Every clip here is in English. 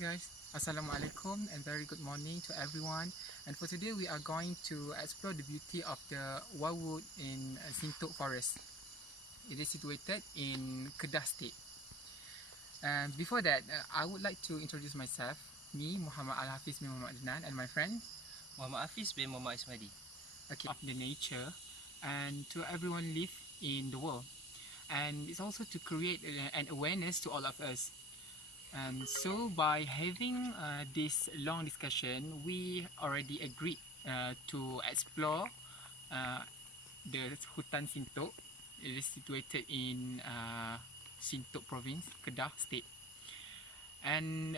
guys, Assalamualaikum and very good morning to everyone. And for today we are going to explore the beauty of the wildwood in Sintok Forest. It is situated in Kedah State. And before that, I would like to introduce myself. Me, Muhammad Al-Hafiz bin Muhammad Adnan, and my friend Muhammad Hafiz bin Muhammad Ismadi. Okay, of the nature and to everyone live in the world. And it's also to create an awareness to all of us. And so by having this long discussion, we already agreed to explore the Hutan Sintok. It is situated in Sintok Province, Kedah State. And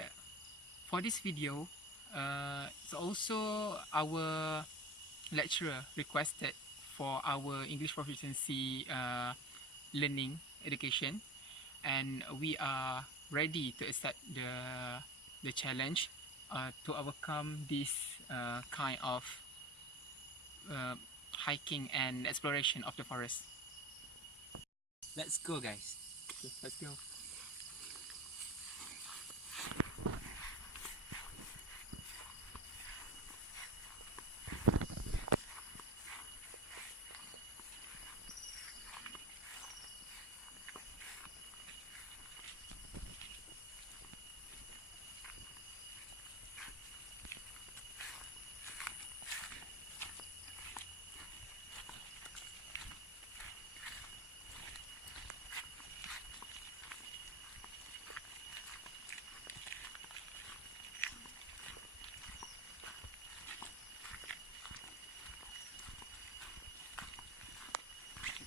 for this video, it's also our lecturer requested for our English proficiency learning education, and we are ready to accept the challenge to overcome this kind of hiking and exploration of the forest. Let's go, guys. Okay, let's go.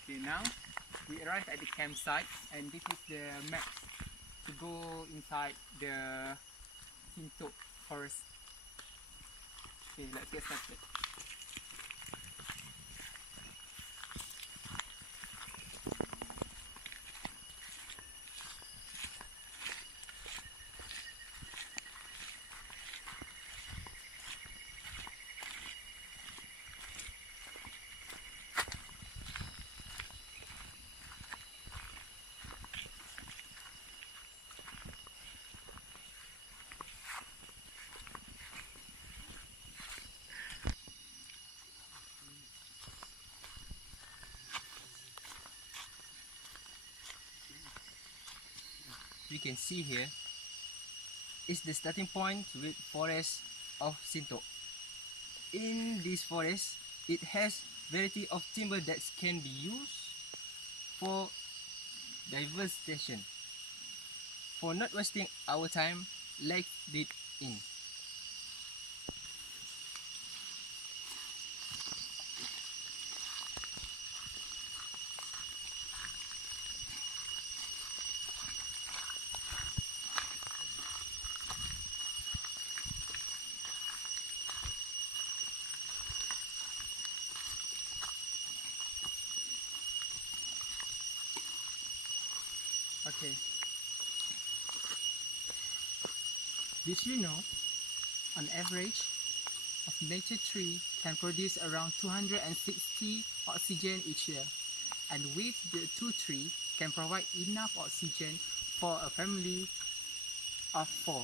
Okay, now we arrived at the campsite, and this is the map to go inside the Sintok forest. Okay, let's get started. We can see here is the starting point with forest of Sintok. In this forest, it has variety of timber that can be used for diverse station. For not wasting our time, let's dig in. Okay. Did you know, on average, a nature tree can produce around 260 oxygen each year, and with the two trees can provide enough oxygen for a family of 4.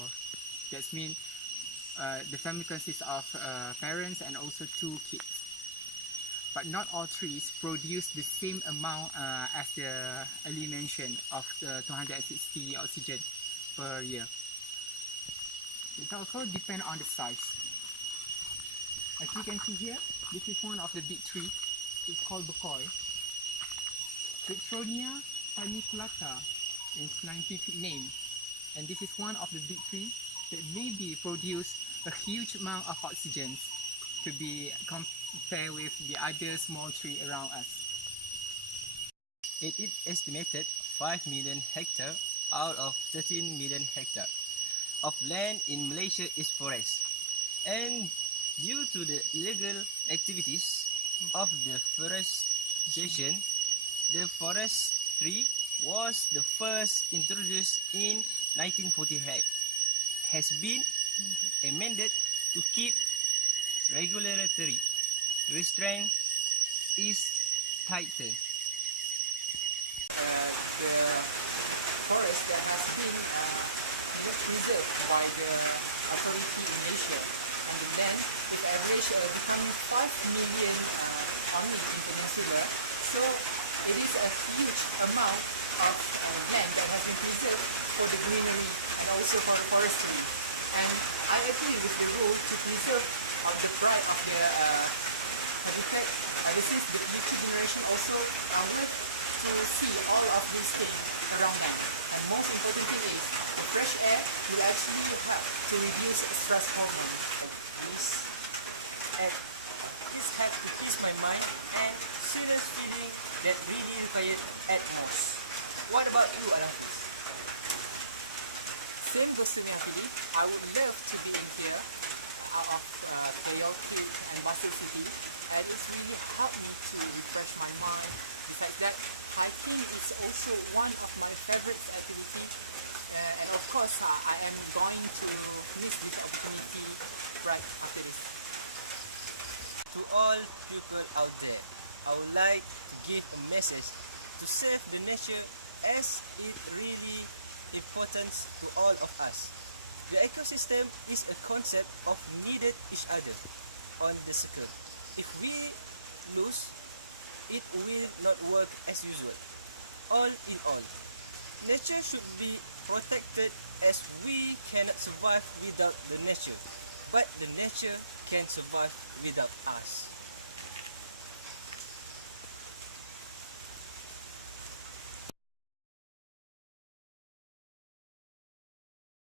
That means the family consists of parents and also 2 kids. But not all trees produce the same amount as the earlier mentioned of the 260 oxygen per year. It also depends on the size. As you can see here, this is one of the big trees. It's called Bakoi. Citronia paniculata is scientific name. And this is one of the big trees that maybe produce a huge amount of oxygen to be compared with the other small tree around us. It is estimated 5 million hectares out of 13 million hectares of land in Malaysia is forest. And due to the illegal activities of the forestation, the forestry was the first introduced in 1948, has been amended to keep regulatory restraint is tightened. The forest that has been preserved by the authority in Malaysia. And the land is average becoming 5 million only in Peninsula. So it is a huge amount of land that has been preserved for the greenery and also for the forestry. And I agree with the rule to preserve the pride of the habitat. This is the future generation also will to see all of these things around them. And most important thing is the fresh air will actually help to reduce stress hormone. This helps to ease my mind and serious feeling that really required at most. What about you, Al-Hafiz? Same goes to me actually. I would love to be in here out of Toyota and Basel City, and it's really helped me to refresh my mind. Besides that, hiking is also one of my favorite activities, and of course I am going to miss this opportunity right after this. To all people out there, I would like to give a message to save the nature as it really important to all of us. The ecosystem is a concept of needed each other on the circle. If we lose, it will not work as usual. All in all, nature should be protected as we cannot survive without the nature, but the nature can survive without us.